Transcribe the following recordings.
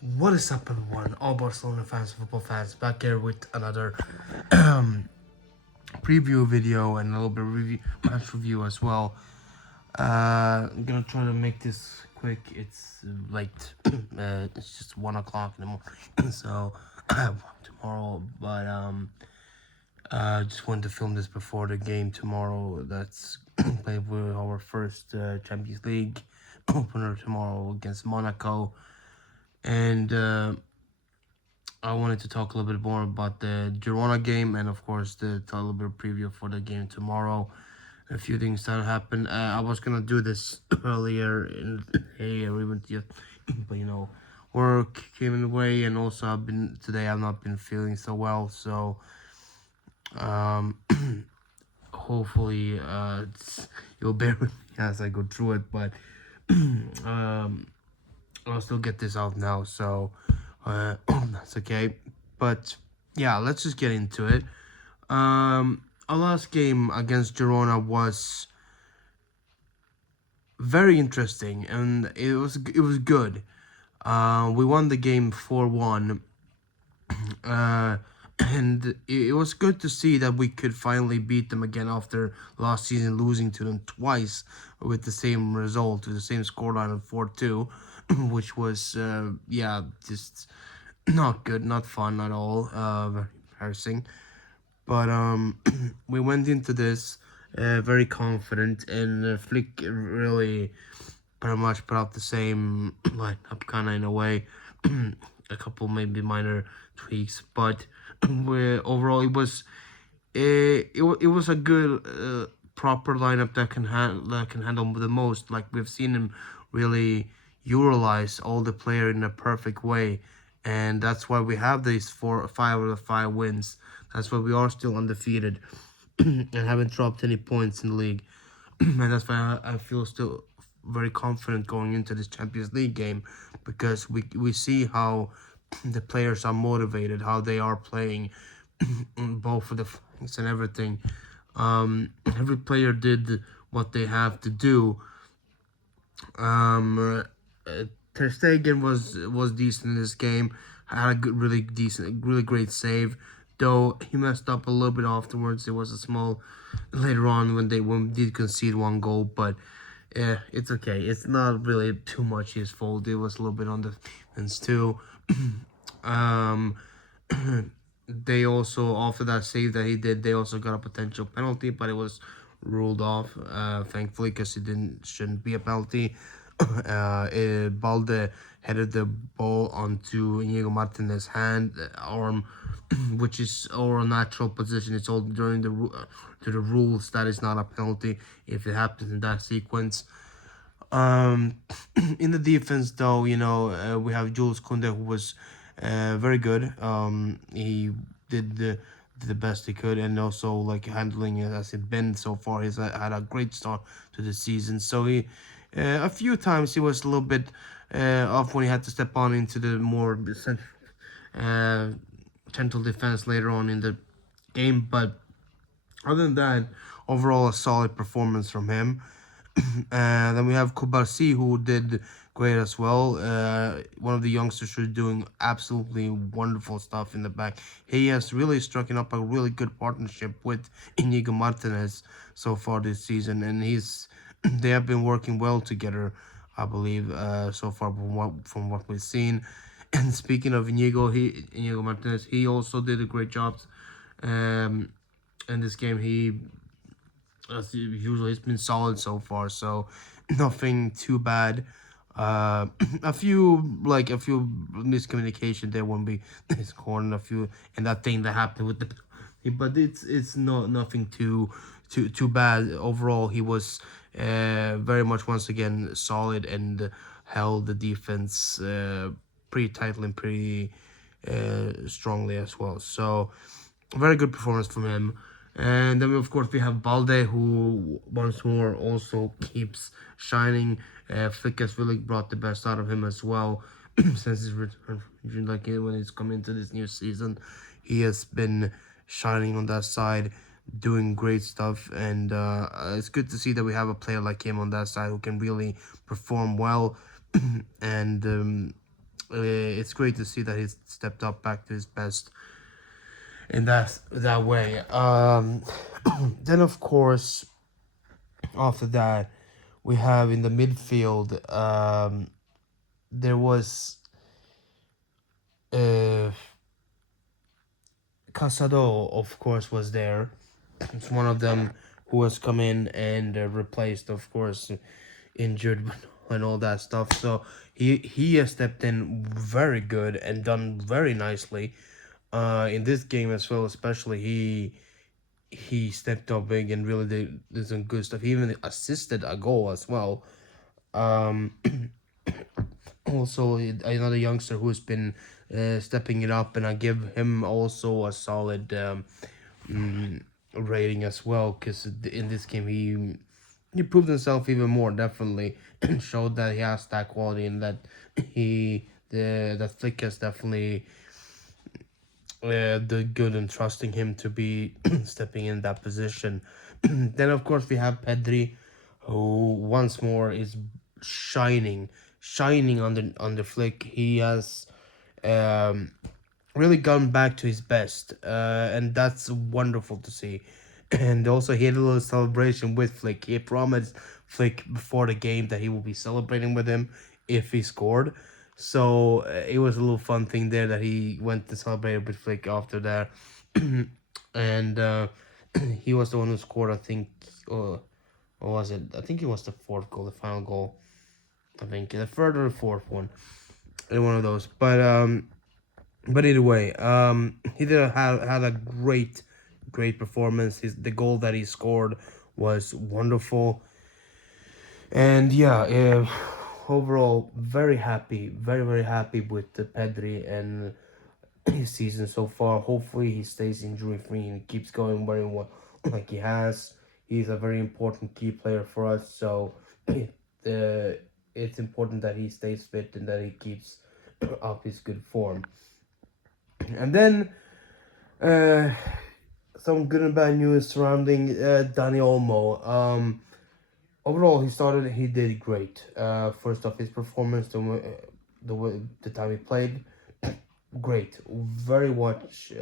What is up, everyone? All Barcelona fans, football fans, back here with another preview video and a little bit of match review as well. I'm gonna try to make this quick. It's late. It's just 1 o'clock in the morning, so tomorrow. But just wanted to film this before the game tomorrow. That's played with our first Champions League opener tomorrow against Monaco, and. I wanted to talk a little bit more about the Girona game and, of course, the a little bit of preview for the game tomorrow. A few things that happened. I was gonna do this earlier in hey or even just, but work came in the way, and also I've not been feeling so well, so um, hopefully you'll bear with me as I go through it, but I'll still get this out now, so that's okay. But yeah, let's just get into it. Our last game against Girona was very interesting, and it was good. We won the game 4-1, uh, and it was good to see that we could finally beat them again after last season losing to them twice with the same result, with the same scoreline of 4-2, which was yeah, just not good, not fun at all, very embarrassing. But we went into this very confident, and Flick really pretty much put out the same lineup, kind of in a way. A couple maybe minor tweaks, but overall it was a good proper lineup that can handle the most. Like, we've seen him really utilize all the player in a perfect way, and that's why we have these 5 of the 5 wins. That's why we are still undefeated and haven't dropped any points in the league. And that's why I feel still very confident going into this Champions League game, because we see how the players are motivated, how they are playing, both of the flanks and everything. Every player did what they have to do. Ter Stegen was decent in this game. Had a good, really decent, really great save. Though he messed up a little bit afterwards. It was a small later on when we did concede one goal, but yeah, it's okay. It's not really too much his fault. It was a little bit on the defense too. um, they also, after that save that he did, they also got a potential penalty, but it was ruled off. Thankfully, because it shouldn't be a penalty. Balde headed the ball onto Inigo Martinez's arm, which is our natural position. It's all during to the rules that is not a penalty if it happens in that sequence. Um, in the defense, though, we have Jules Koundé, who was very good. He did the best he could, and also like handling it as it been so far. He's had a great start to the season. So a few times he was a little bit off when he had to step on into the more uh, central defense later on in the game, but other than that, overall a solid performance from him. And then we have Kubarsi, who did great as well. One of the youngsters who's doing absolutely wonderful stuff in the back. He has really struck up a really good partnership with Inigo Martinez so far this season, and they have been working well together, I believe, so far from what we've seen. And speaking of Inigo Martinez, he also did a great job. Um, in this game, as usual, he's been solid so far, so nothing too bad. Uh, a few miscommunication there when we scored, and a few, and that thing that happened with the, but it's nothing too bad. Overall, he was very much once again solid, and held the defense pretty tightly and pretty strongly as well. So very good performance from him. And then, of course, we have Balde, who once more also keeps shining. Flick has really brought the best out of him as well since his return. Like when he's come into this new season, he has been shining on that side, doing great stuff. And it's good to see that we have a player like him on that side who can really perform well. And it's great to see that he's stepped up back to his best in that way. Then of course after that we have in the midfield. There was uh, Casado, of course, was there. It's one of them who has come in and replaced, of course, injured and all that stuff. So he has stepped in very good and done very nicely. In this game as well, especially he stepped up big and really did some good stuff. He even assisted a goal as well. Um, Also another youngster who's been stepping it up, and I give him also a solid mm, rating as well, because in this game he proved himself even more, definitely showed that he has that quality, and that that Flick has definitely did good in trusting him to be stepping in that position. Then of course we have Pedri, who once more is shining on the Flick. He has um, really gone back to his best, and that's wonderful to see. And also, he had a little celebration with Flick. He promised Flick before the game that he will be celebrating with him if he scored. So it was a little fun thing there that he went to celebrate with Flick after that, and he was the one who scored. I think, what was it? I think it was the fourth goal, the final goal. I think the third or the fourth one, in one of those. But either way, he did had a great performance. The goal that he scored was wonderful, and yeah, overall very happy, very happy with the Pedri and his season so far. Hopefully, he stays injury free and keeps going very well, like he has. He's a very important key player for us, so it's important that he stays fit and that he keeps up his good form. And then uh, some good and bad news surrounding Dani Olmo. Overall, he did great. First off, his performance, the time he played, great, very much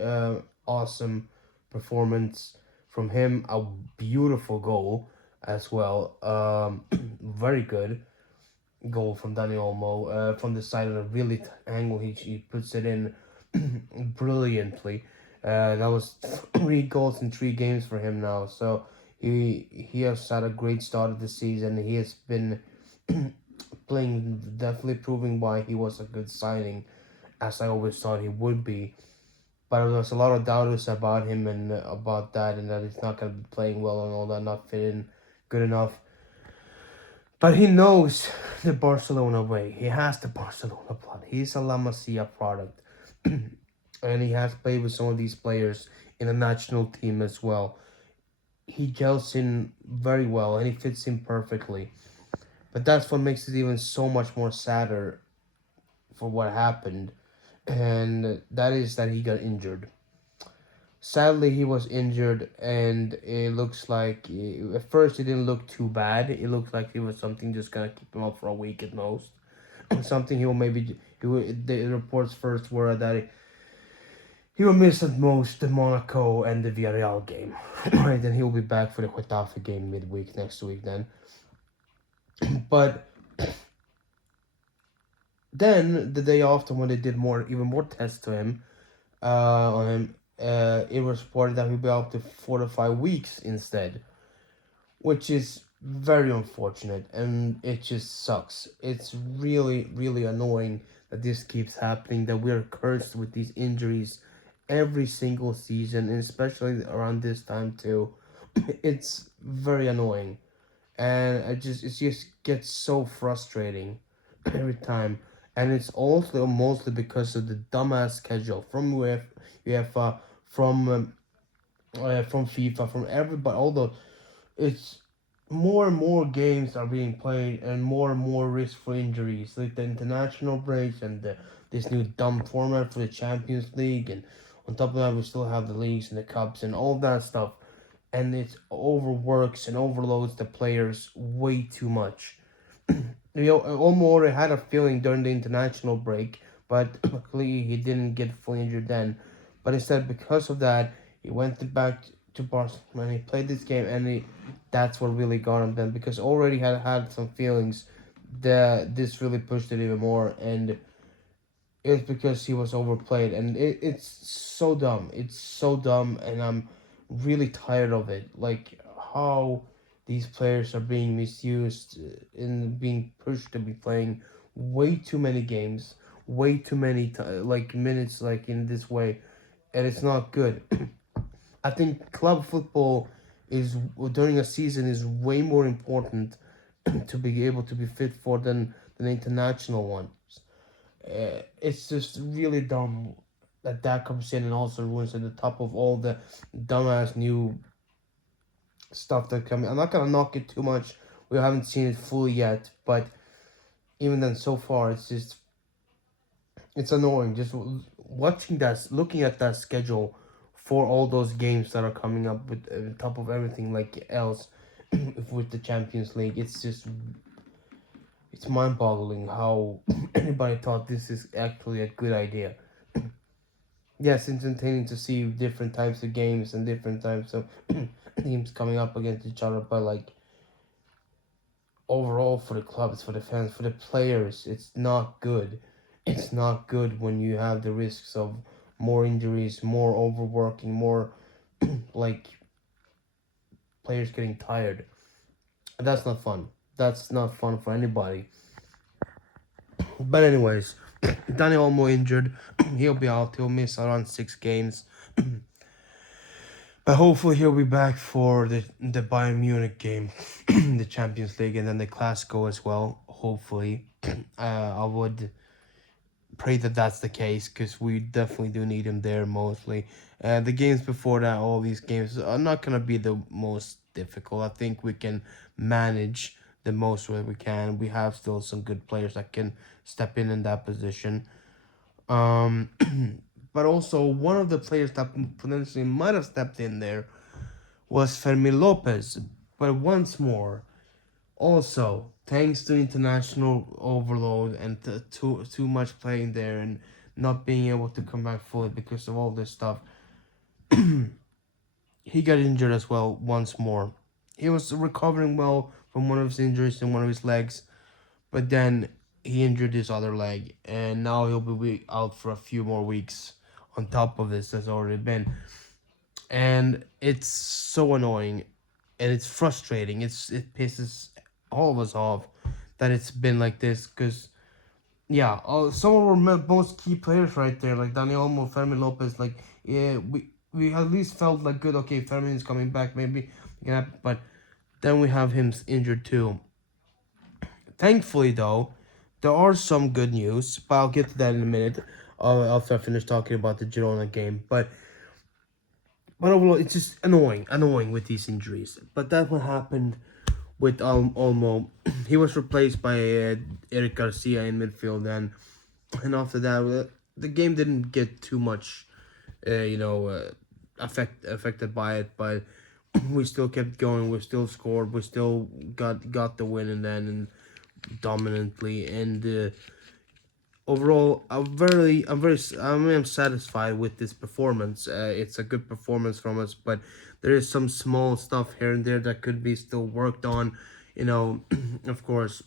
awesome performance from him. A beautiful goal as well. Very good goal from Dani Olmo from the side of a really angle. He puts it in brilliantly. That was 3 goals in 3 games for him now. So he has had a great start of the season. He has been playing, definitely proving why he was a good signing, as I always thought he would be. But there was a lot of doubters about him and about that, and that he's not going to be playing well and all that, not fitting good enough. But he knows the Barcelona way. He has the Barcelona blood. He's a La Masia product. And he has played with some of these players in the national team as well. He gels in very well and he fits in perfectly. But that's what makes it even so much more sadder for what happened. And that is that he got injured. Sadly, he was injured, and it looks like at first it didn't look too bad. It looked like it was something just gonna keep him up for a week at most. Something he will maybe. The reports first were that he will miss at most the Monaco and the Villarreal game, right? Then he will be back for the Getafe game midweek next week. Then, but then the day after, when they did even more tests to him, on him, it was reported that he'll be out to 4 to 5 weeks instead, which is very unfortunate, and it just sucks. It's really annoying that this keeps happening, that we're cursed with these injuries every single season, and especially around this time too. It's very annoying, and it just gets so frustrating every time. And it's also mostly because of the dumbass schedule from UEFA, from FIFA, from everybody. Although it's more and more games are being played, and more risk for injuries, like the international breaks and this new dumb format for the Champions League, and on top of that, we still have the leagues and the cups and all that stuff, and it overworks and overloads the players way too much. Almo already had a feeling during the international break, but luckily he didn't get fully injured then. But instead, because of that, he went back to Barcelona and he played this game, and that's what really got him then, because already had some feelings that this really pushed it even more, and it's because he was overplayed, and it's so dumb. It's so dumb, and I'm really tired of it. Like how these players are being misused and being pushed to be playing way too many games, way too many like minutes, like in this way, and it's not good. I think club football is during a season is way more important to be able to be fit for than international one. It's just really dumb that that comes in and also ruins at the top of all the dumbass new stuff that coming. I'm not gonna knock it too much. We haven't seen it fully yet, but even then, so far, it's annoying. Just watching that, looking at that schedule for all those games that are coming up with top of everything like else with the Champions League. It's mind-boggling how anybody thought this is actually a good idea. Yes, it's entertaining to see different types of games and different types of teams coming up against each other, but like overall for the clubs, for the fans, for the players, it's not good. It's not good when you have the risks of more injuries, more overworking, more like players getting tired. That's not fun. That's not fun for anybody. But anyways, Daniel Olmo injured. He'll be out. He'll miss around 6 games. But hopefully he'll be back for the Bayern Munich game, the Champions League, and then the Clasico as well. Hopefully, I would pray that that's the case because we definitely do need him there mostly. The games before that, all these games are not gonna be the most difficult. I think we can manage the most way we can. We have still some good players that can step in that position. Um, but also one of the players that potentially might have stepped in there was Fermin Lopez. But once more, also thanks to international overload and too much playing there and not being able to come back fully because of all this stuff, he got injured as well once more. He was recovering well from one of his injuries in one of his legs, but then he injured his other leg, and now he'll be out for a few more weeks on top of this that's already been. And it's so annoying and it's frustrating. It pisses all of us off that it's been like this because yeah, some of our most key players right there, like Daniel Olmo, Fermin Lopez, like yeah, we at least felt like good. Okay, Fermin is coming back, maybe, yeah, but then we have him injured too. Thankfully, though, there are some good news, but I'll get to that in a minute. After I finish talking about the Girona game, but overall, it's just annoying with these injuries. But that what happened with Olmo. He was replaced by Eric Garcia in midfield, and after that, the game didn't get too much, affected by it. But we still kept going. We still scored. We still got the win, and then and dominantly. And overall, I'm satisfied with this performance. It's a good performance from us, but there is some small stuff here and there that could be still worked on. You know, of course,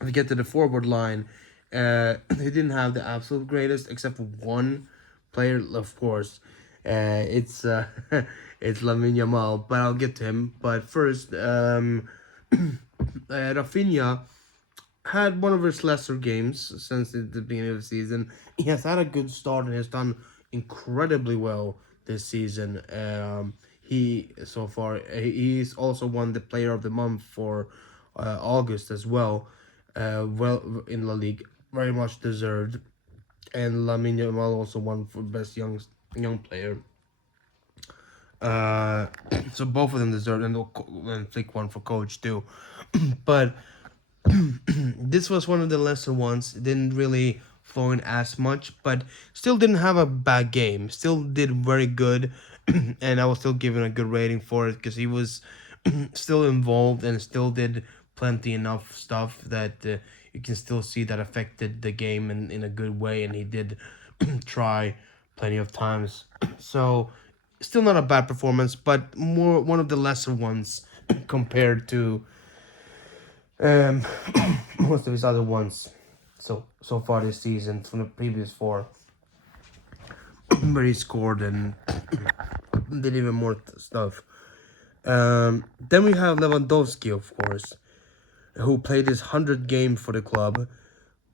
if we get to the forward line, he didn't have the absolute greatest, except for one player, of course. It's it's Lamine Yamal, but I'll get to him. But first, Rafinha had one of his lesser games since the beginning of the season. He has had a good start and has done incredibly well this season. He so far he's also won the Player of the Month for August as well. Well in La Ligue, very much deserved. And Lamine Yamal also won for best young player. Uh, so both of them deserved, and Flick won for coach too. But this was one of the lesser ones. Didn't really flow in as much, but still didn't have a bad game. Still did very good, and I was still giving a good rating for it because he was still involved and still did plenty enough stuff that you can still see that affected the game in a good way, and he did try plenty of times. So still not a bad performance, but more one of the lesser ones compared to um, most of his other ones. So far this season from the previous four, where he scored and did even more stuff. Then we have Lewandowski, of course, who played his 100th game for the club,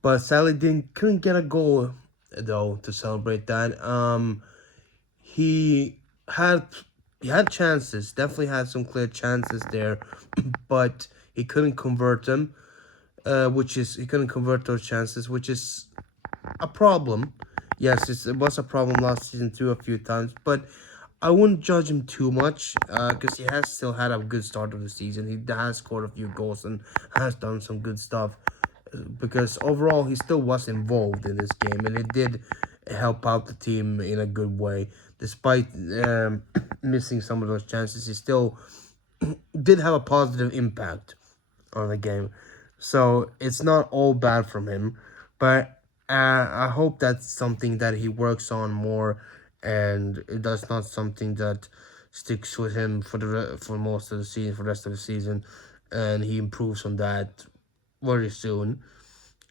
but sadly couldn't get a goal though to celebrate that. He had he had chances, definitely had some clear chances there, but he couldn't convert them. Which is he couldn't convert those chances, which is a problem. Yes, it was a problem last season too a few times, but I wouldn't judge him too much because he has still had a good start of the season. He has scored a few goals and has done some good stuff. Because overall, he still was involved in this game, and it did help out the team in a good way. Despite missing some of those chances, he still did have a positive impact on the game. So it's not all bad from him, but I hope that's something that he works on more, and that's not something that sticks with him for most of the season, for the rest of the season, and he improves on that very soon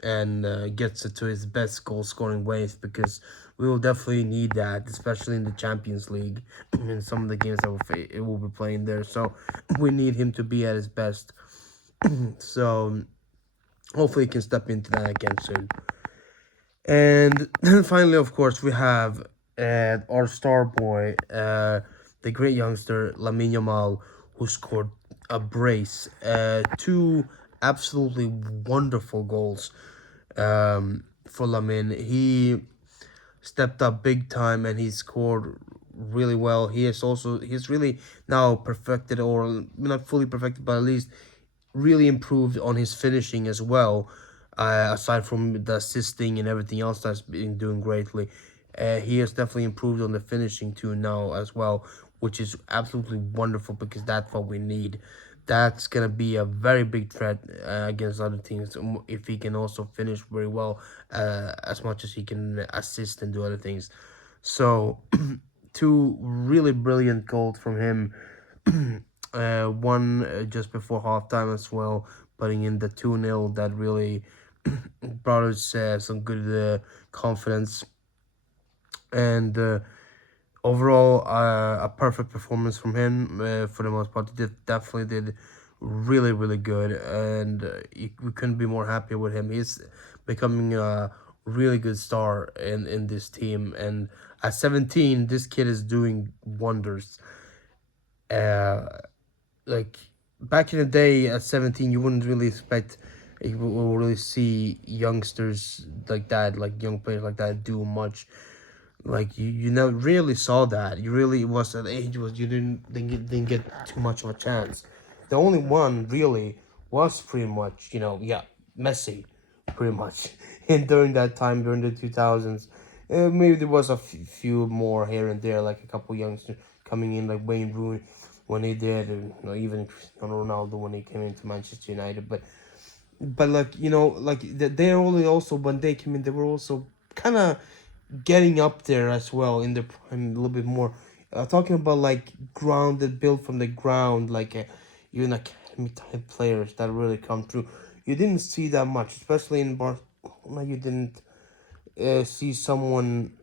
and gets it to his best goal scoring ways because we will definitely need that, especially in the Champions League in some of the games that it will be playing there. So we need him to be at his best. So hopefully he can step into that again soon. And then finally, of course, we have our star boy, the great youngster Lamine Yamal, who scored a brace, two absolutely wonderful goals for Lamine. He stepped up big time and he scored really well. He's really now perfected, or not fully perfected, but at least really improved on his finishing as well. Aside from the assisting and everything else that's been doing greatly, he has definitely improved on the finishing too now as well, which is absolutely wonderful because that's what we need. That's gonna be a very big threat against other teams if he can also finish very well, as much as he can assist and do other things. So, two really brilliant goals from him. One just before halftime as well, putting in the 2-0 that really brought us some good confidence. And overall, a perfect performance from him for the most part. He definitely did really, really good. And we couldn't be more happy with him. He's becoming a really good star in this team. And at 17, this kid is doing wonders. Uh, like back in the day at 17 you wouldn't really expect you will really see youngsters like that, like young players like that do much. Like you never really saw that. You really was at age was you didn't get too much of a chance. The only one really was pretty much, yeah, Messi, pretty much. And during that time, during the 2000s, maybe there was a few more here and there, like a couple youngsters coming in, like Wayne Rooney when he did, and even Cristiano Ronaldo when he came into Manchester United. But like like they're only also when they came in, they were also kind of getting up there as well in the prime a little bit more. Talking about like grounded, built from the ground, like even academy type players that really come through. You didn't see that much, especially in Barcelona. You didn't see someone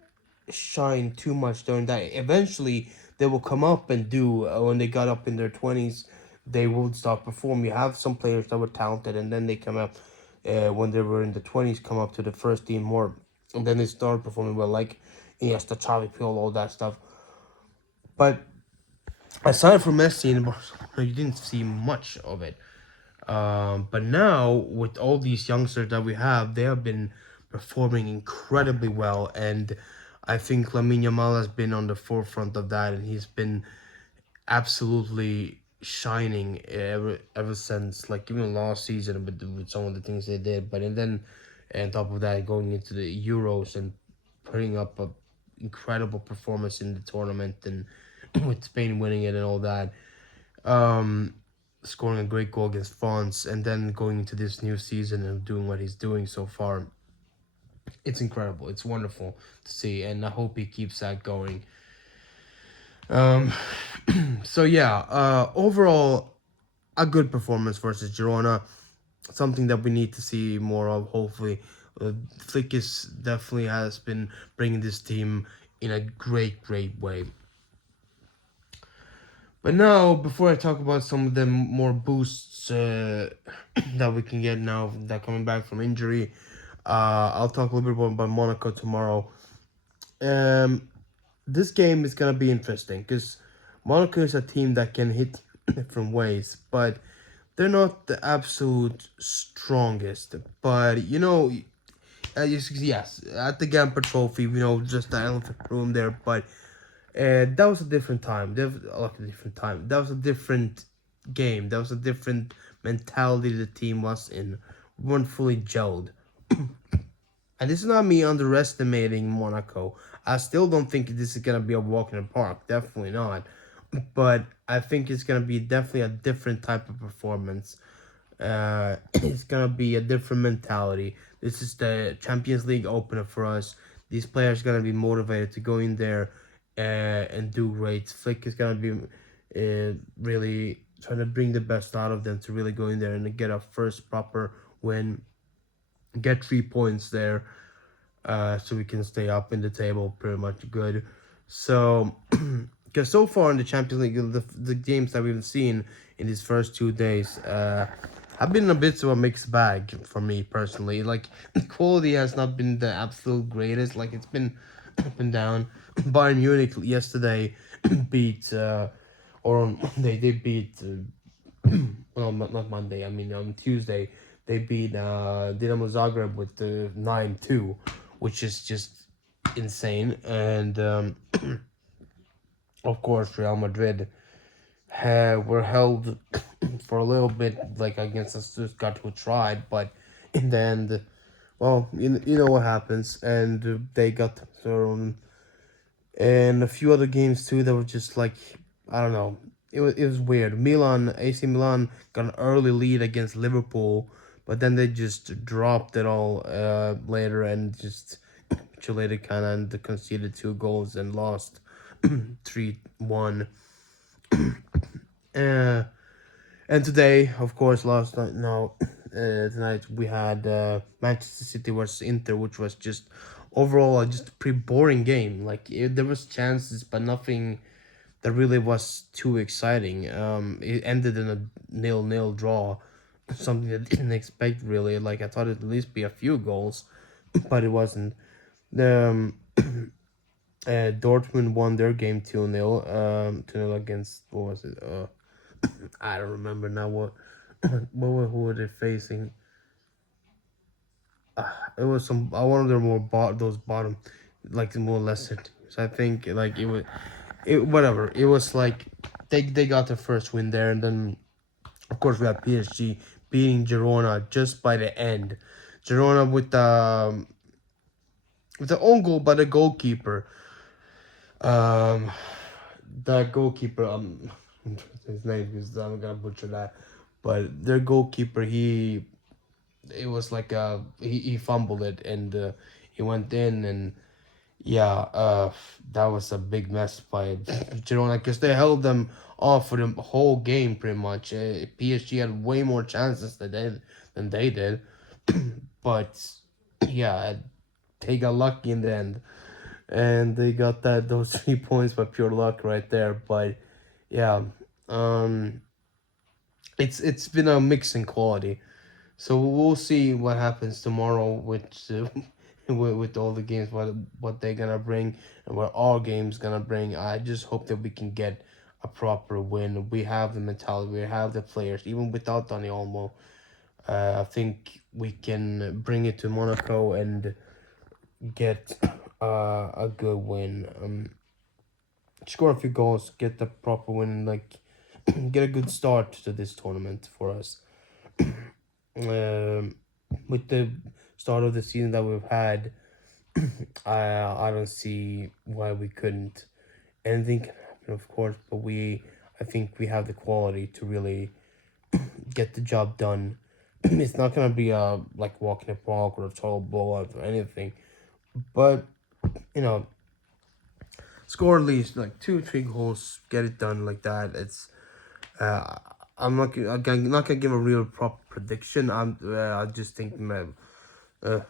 shine too much during that. Eventually, they will come up and do when they got up in their 20s. They would start performing. You have some players that were talented, and then they come up when they were in the 20s, come up to the first team more, and then they start performing well, like Iniesta, Xavi, Puyol, all that stuff. But aside from Messi and Barcelona, you didn't see much of it. But now with all these youngsters that we have, they have been performing incredibly well, and I think Lamine Yamal has been on the forefront of that, and he's been absolutely shining ever since, like even last season with some of the things they did. But and then on top of that, going into the Euros and putting up a incredible performance in the tournament and with Spain winning it and all that. Um, scoring a great goal against France, and then going into this new season and doing what he's doing so far. It's incredible. It's wonderful to see, and I hope he keeps that going. Um, so yeah, overall, a good performance versus Girona. Something that we need to see more of. Hopefully, Flick is definitely has been bringing this team in a great way. But now, before I talk about some of the more boosts that we can get now that coming back from injury, I'll talk a little bit about Monaco tomorrow. Um, this game is gonna be interesting because Monaco is a team that can hit different ways, but they're not the absolute strongest. But yes, at the Gamper Trophy, just the elephant room there. But that was a different time. A different time. That was a different game. That was a different mentality the team was in. We weren't fully gelled. And this is not me underestimating Monaco. I still don't think this is gonna be a walk in the park. Definitely not. But I think it's gonna be definitely a different type of performance. It's gonna be a different mentality. This is the Champions League opener for us. These players gonna be motivated to go in there and do great. Flick is gonna be really trying to bring the best out of them to really go in there and get a first proper win, get 3 points there, so we can stay up in the table pretty much good. So, because so far in the Champions League, the games that we've seen in these first 2 days have been a bit of a mixed bag for me personally. Like, the quality has not been the absolute greatest. Like, it's been up and down. Bayern Munich yesterday beat, or on Monday, they beat, well, not Monday, I mean, on Tuesday, they beat Dinamo Zagreb with 9-2, which is just insane. And of course, Real Madrid were held for a little bit, like against a Stuttgart who tried, but in the end, well, you know what happens, and they got thrown. And a few other games too that were just like, I don't know. It was weird. AC Milan got an early lead against Liverpool, but then they just dropped it all later and just capitulated kind of and conceded 2 goals and lost 3-1. Uh, and today, of course, last night, no, tonight we had Manchester City versus Inter, which was just overall just a pretty boring game. Like there was chances, but nothing that really was too exciting. It ended in a 0-0 draw, something I didn't expect really. Like I thought it'd at least be a few goals, but it wasn't. The Dortmund won their game 2-0. 2-0 against what was it? I don't remember now who were they facing. It was some one of their more those bottom, like the more lesser teams. I think like it whatever. It was like they got their first win there, and then of course we had PSG beating Girona just by the end. Girona with the own goal by the goalkeeper. Um, that goalkeeper his name is I'm gonna butcher that, but their goalkeeper it was like he fumbled it and he went in and yeah that was a big mess by Girona because they held them off for the whole game pretty much. PSG had way more chances than they did, but yeah, they got lucky in the end and they got those 3 points by pure luck right there. But yeah, um, it's been a mix in quality. So we'll see what happens tomorrow with with all the games, what they're gonna bring and what our game's gonna bring. I just hope that we can get a proper win. We have the mentality, we have the players, even without Dani Olmo. I think we can bring it to Monaco and get a good win. Score a few goals, get the proper win, like get a good start to this tournament for us. Um, with the start of the season that we've had, I don't see why we couldn't. Anything can happen, of course, but I think we have the quality to really get the job done. It's not gonna be a like walking the park or a total blowout or anything, but you know, score at least like 2 3 goals, get it done like that. It's uh, I'm not gonna give a real proper prediction. I just think uh,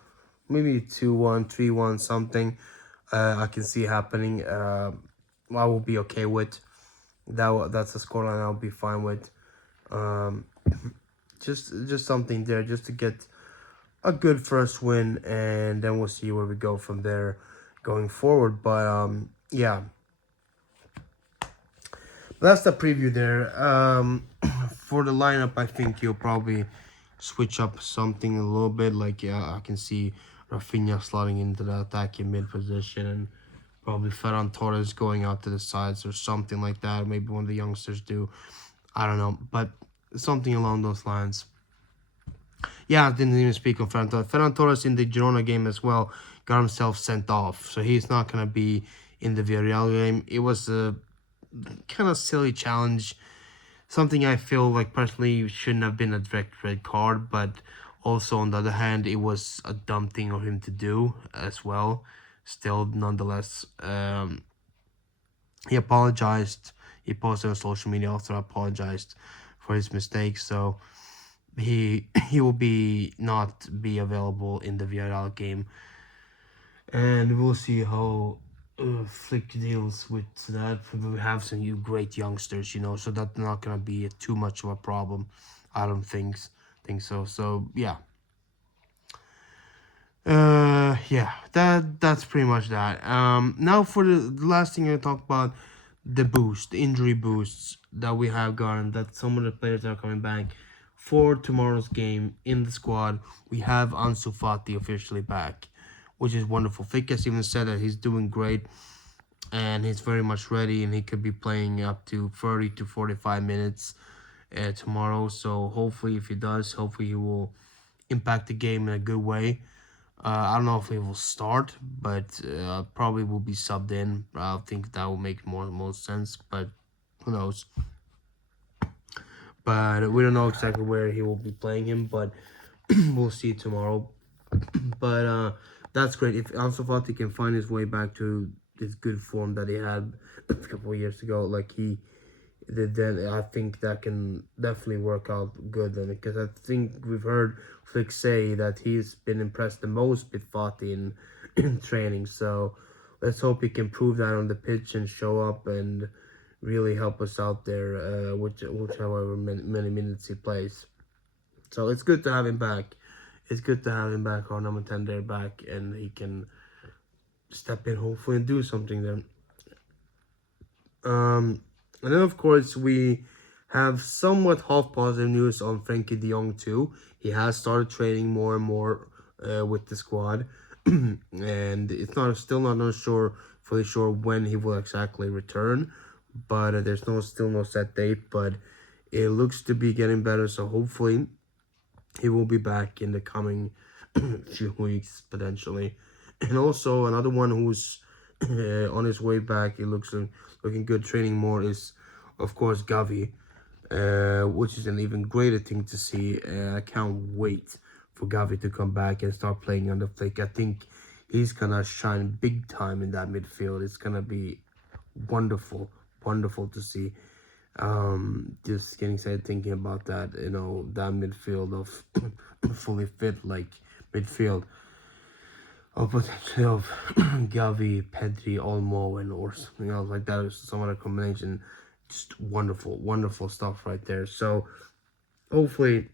maybe 2-1, 3-1 something. I can see happening. I will be okay with that. That's a scoreline I'll be fine with. Um, just something there, just to get a good first win, and then we'll see where we go from there, going forward. But yeah, that's the preview there. For the lineup, I think you'll probably switch up something a little bit. Like, yeah, I can see Rafinha slotting into the attacking mid position, and probably Ferran Torres going out to the sides or something like that. Maybe one of the youngsters do. I don't know, but something along those lines. Yeah, I didn't even speak of Ferran Torres. Ferran Torres in the Girona game as well got himself sent off, so he's not gonna be in the Villarreal game. It was a kind of silly challenge, something I feel like personally shouldn't have been a direct red card, but also on the other hand, it was a dumb thing of him to do as well. Still, nonetheless, he apologized. He posted on social media after apologized for his mistakes. So he will be not be available in the Villarreal game, and we'll see how Flick deals with that. We have some new great youngsters, so that's not gonna be too much of a problem. I don't think so. So yeah. Yeah, that's pretty much that. Now for the last thing I talk about, the injury boosts that we have gotten, that some of the players that are coming back for tomorrow's game in the squad. We have Ansu Fati officially back, which is wonderful. Flick has even said that he's doing great and he's very much ready, and he could be playing up to 30 to 45 minutes tomorrow. So hopefully, if he does, hopefully he will impact the game in a good way. I don't know if he will start, but probably will be subbed in. I think that will make most sense, but who knows? But we don't know exactly where he will be playing him, but we'll see tomorrow. But that's great. If Ansu Fati can find his way back to this good form that he had a couple of years ago, like he then I think that can definitely work out good. Then, because I think we've heard Flick say that he's been impressed the most with Fati in training. So let's hope he can prove that on the pitch and show up and really help us out there, however many minutes he plays. So it's good to have him back. It's good to have him back, our number 10 there back, and he can step in hopefully and do something there. And then, of course, we have somewhat half positive news on Frankie de Jong too. He has started training more and more with the squad, and it's still not fully sure when he will exactly return. But there's still no set date. But it looks to be getting better, so hopefully he will be back in the coming few weeks potentially. And also another one who's on his way back, it looks looking good, training more, is of course Gavi, which is an even greater thing to see. I can't wait for Gavi to come back and start playing on the flick. I think he's gonna shine big time in that midfield. It's gonna be wonderful, wonderful to see. Just getting excited thinking about that. That midfield of fully fit like midfield of potentially of Gavi, Pedri, Olmo, and or something else like that, or some other combination. Just wonderful, wonderful stuff right there. So hopefully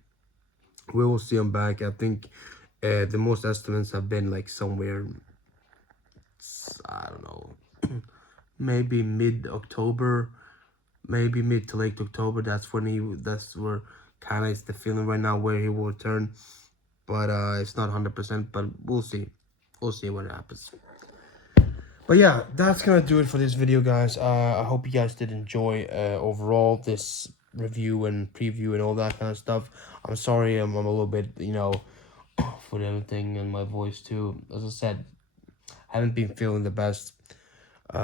we will see him back. I think the most estimates have been like somewhere, I don't know, maybe mid-October, maybe mid to late October. That's where kind of is the feeling right now where he will return. But it's not 100%, but we'll see. We'll see what happens. But yeah, that's gonna do it for this video, guys. I hope you guys did enjoy overall this review and preview and all that kind of stuff. I'm sorry I'm a little bit, off with everything and my voice too. As I said, I haven't been feeling the best. But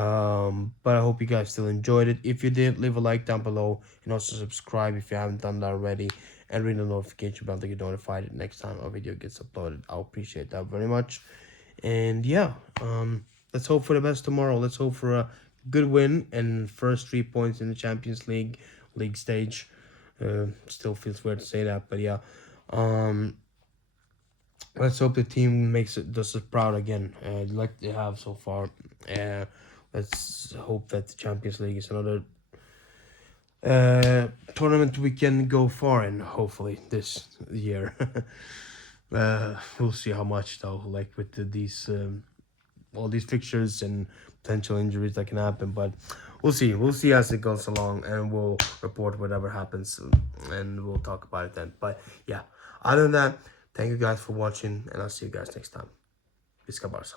I hope you guys still enjoyed it. If you did, leave a like down below and also subscribe if you haven't done that already. and ring the notification bell to get notified next time a video gets uploaded. I'll appreciate that very much. And yeah, let's hope for the best tomorrow. Let's hope for a good win and first 3 points in the Champions League stage. Still feels weird to say that, but yeah. Let's hope the team does us proud again, like they have so far. Uh, let's hope that the Champions League is another tournament we can go far in. Hopefully this year. We'll see how much though. Like with these all these fixtures and potential injuries that can happen, but we'll see. We'll see as it goes along, and we'll report whatever happens, and we'll talk about it then. But yeah, other than that, thank you guys for watching, and I'll see you guys next time. Visca Barca.